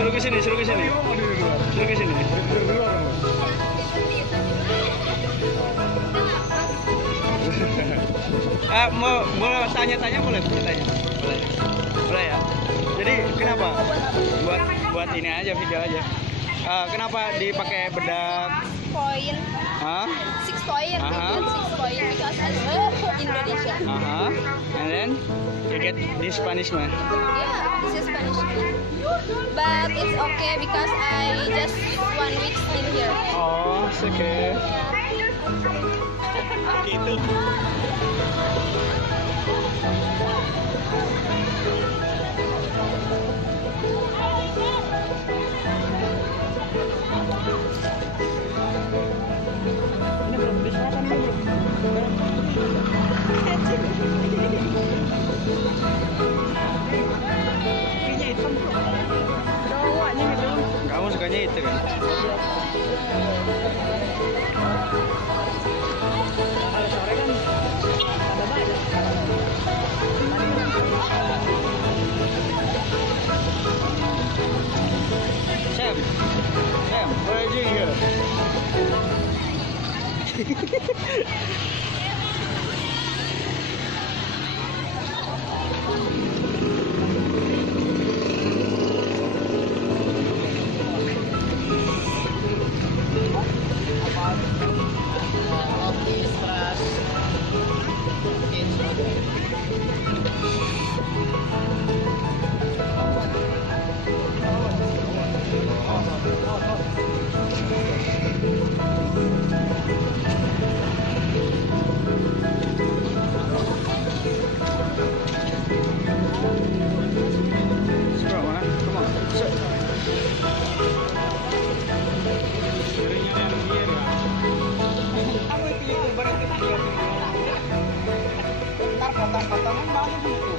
Suruh ke sini, suruh ke sini. Suruh ke sini. Mau tanya-tanya boleh? Tanya. Boleh. Boleh ya. Jadi kenapa? Buat ini aja, video aja. Kenapa dipakai bedak? Point. Huh? 6 point. 6 point because I love Indonesia. And then you get this punishment. Yeah, this is punishment. But it's okay because I just 1 week in here. Oh, it's okay. Gitu. Ini belum bisa kan belum? Pinya hitam bro. Cowoknya gitu. Kamu sukanya itu kan? Kalau sore kan ada banyak. Sam, what are you doing here? Ntar potong-potongan banget nih.